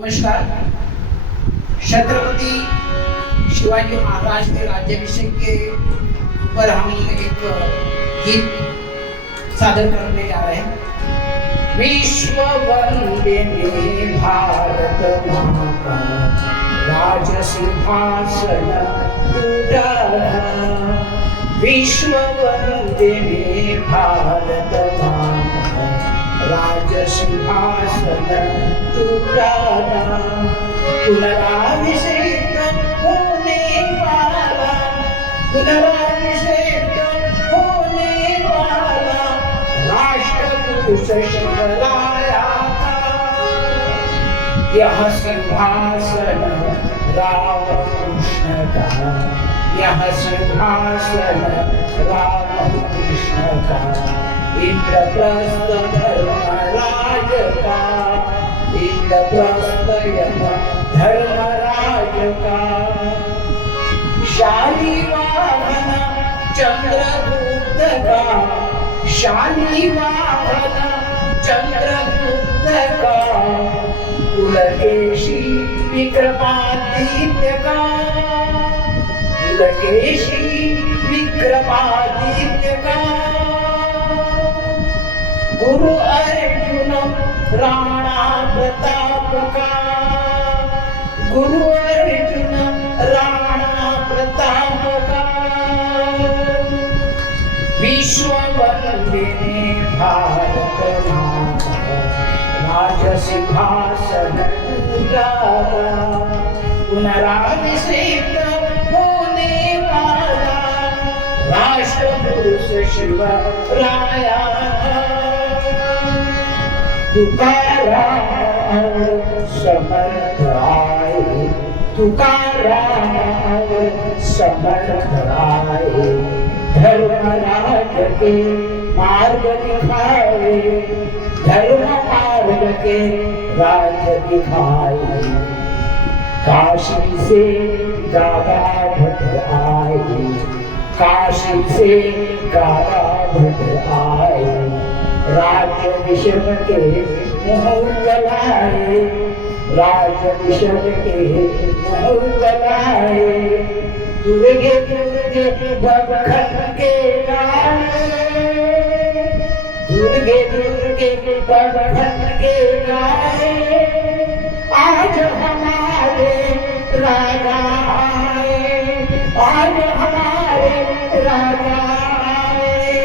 नमस्कार. छत्रपति शिवाजी महाराज के राज्याभिषेक के ऊपर हम एक गीत सादर करने जा रहे हैं. विश्व वंदिनी भारत माता राज सिंहासन उठाना. विश्व वंदिनी भारत माता राज सिंहासन उठाना. पुनराभिषेक होने वाला, पुनराभिषेक होने वाला राष्ट्रपुरुष शिवराया था. यह सिंहासन राम कृष्ण का, यह सिंहासन राम कृष्ण का. इंद्रप्रस्थ धर्मराज का, इंद्रप्रस्थ धर्मराज का. शालिवाहन चंद्रगुप्त का, शालिवाहन चंद्रगुप्त का. पुलकेशी विक्रमादित्य का, पुलकेशी विक्रमादित्य का. गुरु अर्जुन राणा प्रताप का, गुरु अर्जुन राणा प्रताप का. विश्व वंदिनी भारत माता राज सिंहासन उठाना. पुनराभिषेक होने वाला राष्ट्रपुरुष शिवराया. तुकाराम और समर्थ आए, तुकाराम और समर्थ आए. धर्मराज के मार्ग दिखाए, धर्म मार्ग के राज दिखाए. काशी से गागा भट्ट आए, काशी से गागा भट्ट आए. राज्याभिषेक के मुहूर्त लाए, राज्याभिषेक के मुहूर्त लाए. दुर्गे दुर्गे बखन के गाए, दुर्गे दुर्गे बखन के गाए. आज हमारे राजा आए, आज हमारे राजा आए.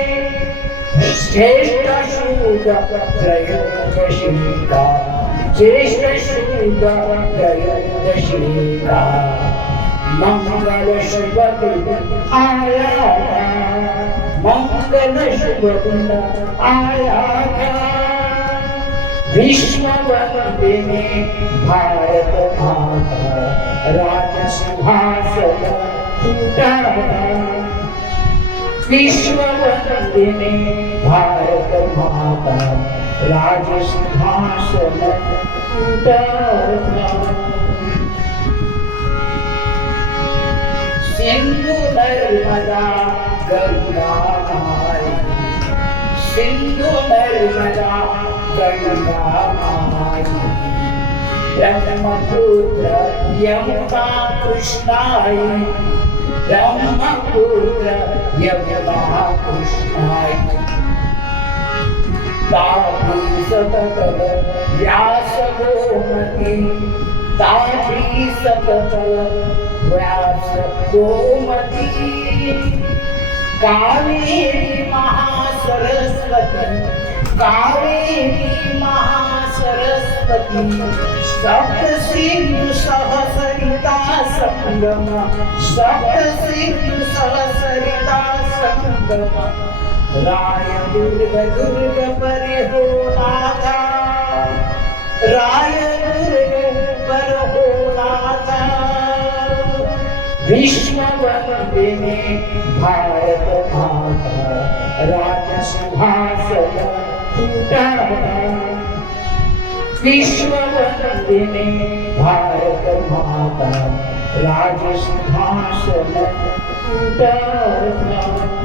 श्रेष्ठ शूद्र त्रयोदशी का, श्रेष्ठ शूद्र त्रयोदशी का. मंगल शुभ दिन आया था, मंगल शुभ दिन आया था. विश्व वंदिनी भारत माता राज सिंहासन उठाना. विश्व वंदिनी भारत माता राज सिंहासन उठाना. सिंधु नर्मदा गंगा माई, सिंधु नर्मदा गंगा माई. ब्रह्मपुत्र यमुना कृष्णाय, ब्रह्मपुत्र यमुना कृष्णाय. तापी सतत व्यास गोमती, तापी सतत व्यास गोमती. कावेरी महासरस्वती, कावेरी महासरस्वती. सप्त सिंधु सहसरिता संगम, सप्त सिंधु सहसरिता संगम. राय दुर्ग दुर्ग परे हो नाथा, राय दुर्ग पर हो नाथा. विश्व वंदिनी भारत माता राज सिंहासन उठाना. विश्व वंदिनी भारत माता राज सिंहासन उठाना.